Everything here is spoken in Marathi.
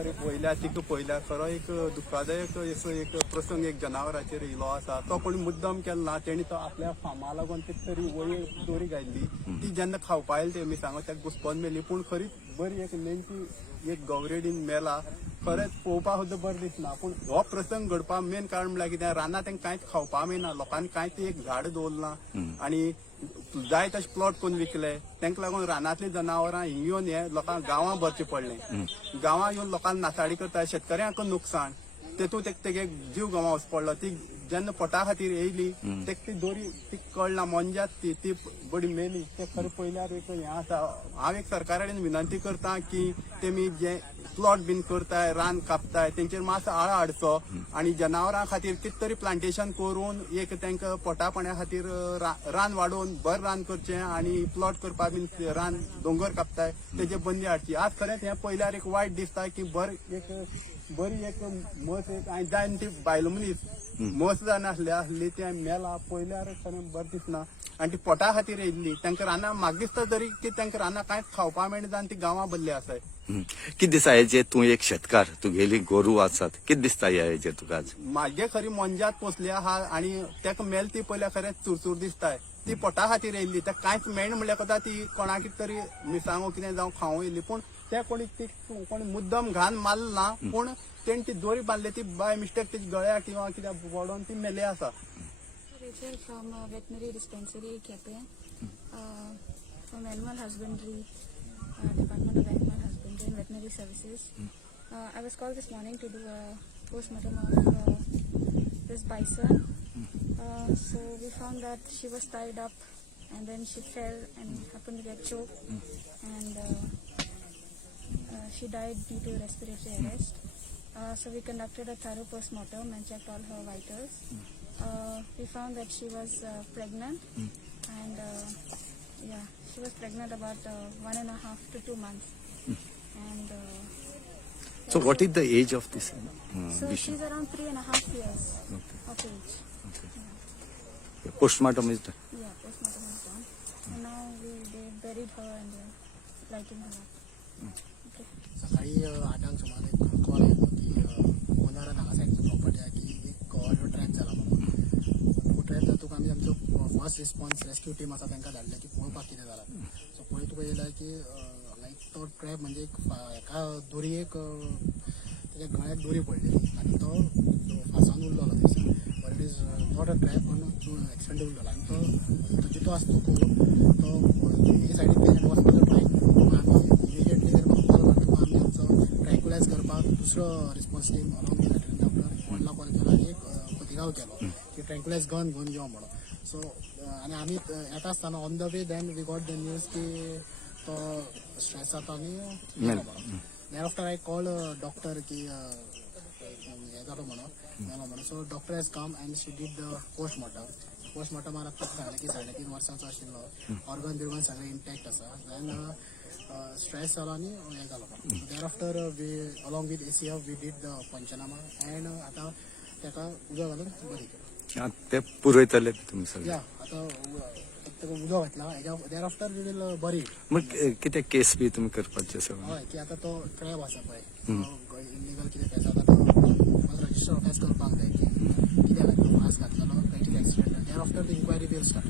खरें पयल्या तिका पयल्या खरो एक दुःखदायक असो एक प्रसंग एक जनावराचेर येयलो आसा तो कोणी मुद्दम केलो ना तेणी तो आपल्या फार्मा लागून कितें तरी वयर दोरी घातली ती जेन्ना खावपा येयली ते मिरसांगो त्याक घुस्पोन मेली पूण खरीच बरी एक नेमकी एक गवरेडीन मेला खरेंच पळोवपा सुद्दां बरें दिसना पूण हो प्रसंग घडपा मेन कारण म्हळ्यार कितें रानां तांकां कांयच खावपा मेळना लोकांनी कांयच एक झाड दवरना आनी जाय तशें प्लॉट करून विकले तांकां लागून रानांतली जनावरां हिंग येवन हे लोकांक गांवां भरचें पडलें गांवां येवन लोकांक नासाडी करता शेतकऱ्यांक नुकसाण तेतूंत तेगे जीव गमावचो पडलो ती जेन्ना पोटा खातीर येयली तेका ती दोरी ती कळना मोंजात ती बडी मेली ते खरें पयल्यार एक हें आसा हांव एक सरकारा कडेन विनंती करता की तेमी जे प्लॉट बीन करताय रान कापताय तेंचेर मातसो आळो हाडचो आनी जनावरां खातीर कितें तरी प्लांटेशन करून एक तांकां पोटा पाण्या खातीर रान वाडोवन बरें रान करचें आनी प्लॉट करपा बीन रान दोंगर कापताय तेजे बंदी हाडची आज खरेंच हें पयल्यार एक वायट दिसता की बरी एक मस एक हांवें जायन ती बायल मनीस मस जावन आसली तें मेला पयल्यार खरें बरें दिसना आनी ती पोटा खातीर येयल्ली तांकां रानां म्हाका दिसता तरी की तांकां रानां कांयच खावपा मेळना आनी ती गांवां भरली आसाय कितें दिसता हेजेर तूं एक शेतकार तुगेली गोरू आसात कितें दिसता हेजेर तुका आज म्हाजे खरी मोंजात पोसली आहा आनी तेका मेल ती पयल्यार खरेंच चुरचूर दिसताय ती पोटा खातीर येयल्ली ताका कांयच मेळना म्हणल्यार कोता ती कोणाक कितें तरी मिरसांगो कितें जावं खावं येयल्ली पूण ते कोणी ती कोणी मुद्दम घान मारल ना पूण तेणी ती दोरी बांदली ती बाय मिस्टेक तेजी गळ्याक किंवा कित्याक वडोवन ती मेली आसा Rachel from veterinary dispensary Kepe, from Animal Husbandry, Department of Animal Husbandry and Veterinary Services. I was called this morning to do a postmortem of this bison. So we found that she was tied up and then she fell and happened to get choked and she died due to respiratory arrest. So we conducted a thorough postmortem and checked all her vitals. We found that she was pregnant and she was pregnant about 1.5 to 2 months. And so what is the age of this so she's around 3.5 years of age. Postmortem is done. Yeah, postmortem is done. And now they buried her and they're lighting her up. Okay. सकाळी 8 सुमारे कॉल येतो की ओनरान हांगा सायडीची प्रॉपर्टी आहे की एक ऑडिओ ट्रॅप जाला म्हणून तो ट्रॅप जातूक आमी आमचो फर्स्ट रिस्पॉन्स रेस्क्यू टीम आसा तांकां धाडले की पळोवपाक कितें जालां सो पळय तुका येयला की लायक तो ट्रॅप म्हणजे एका दोरयेक तेज्या गळ्याक दोरी पडलेली आनी तो फासान उरलेलो थंयसर but it is not a trap पूण एक्सिडेंट उरलेलो आनी तो जितो आसा तो हे सायडीक पेशंट वचपाचो ट्राय आमी इमिडिएटली ट्रँक्युलायज करपाक दुसरो response team along with veterinary doctor फोनला कॉल केलो आनी एक खोतिगांव केलो की ट्रँक्युलायज गन घेवन यो म्हणून सो आनी आमी येता आसतना on the way then we got the news की तो स्ट्रेस जाता आनी मेलो म्हणून then after I call doctor की हे जालो म्हणून मेलो म्हणून so doctor has come and she did the पोस्टमॉर्टमार आतां सांगलें की 3.5 वर्सांचो आशिल्लो ऑर्गन बिर्गन सगळें इंटॅक्ट आसा देन स्ट्रेस जालो आनी हें जालो there after we along with ACF we did the panchnama and आतां ताका उदक घालून बरी केली ते पुरयतले तुमी सगळे आतां ताका उदक घातला हेज्या देर आफ्टर वी वील बरी मग कितें केस बी तुमी करपाचे सगळे हय की आतां तो ट्रॅप आसा पळय इलिगल कितें केस आतां तो रजिस्टर ऑफिस करपाक जाय की कित्याक घातलो फास्ट घातलेलो critical accident there after the inquiry will start